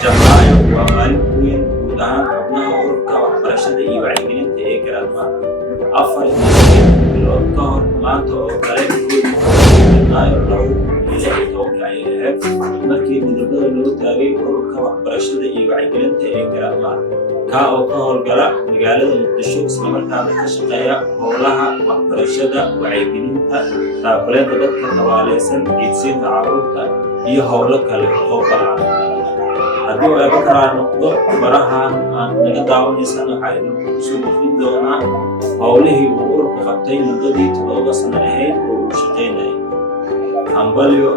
Janaayo waa maalin weyn guud ahaan xubnaha ururka waxbarashada iyo wacyigelinta ee Garaadma. 4 bilood ka hor maanta oo kale Janaayo 2016 ayay ahayd markii midnimada loo taagay ururka waxbarashada iyo wacyigelinta ee Garaadma ka oo ka howlgala magaalada Muqdisho isla markaana ka shaqeeya howlaha waxbarashada, wacyigelinta, taakuleenta dadka tabaaleysan, geedsiinta carruurta iyo howlo kale oo badan. haddii ay bakaraan noqdo barahan aan naga daawanaysan waxaynu kusoo gudbin doonaa howlihii uu ururka qabtay muddadii 7 sano ahayd oo uu shaqaynayay. Hambalyo.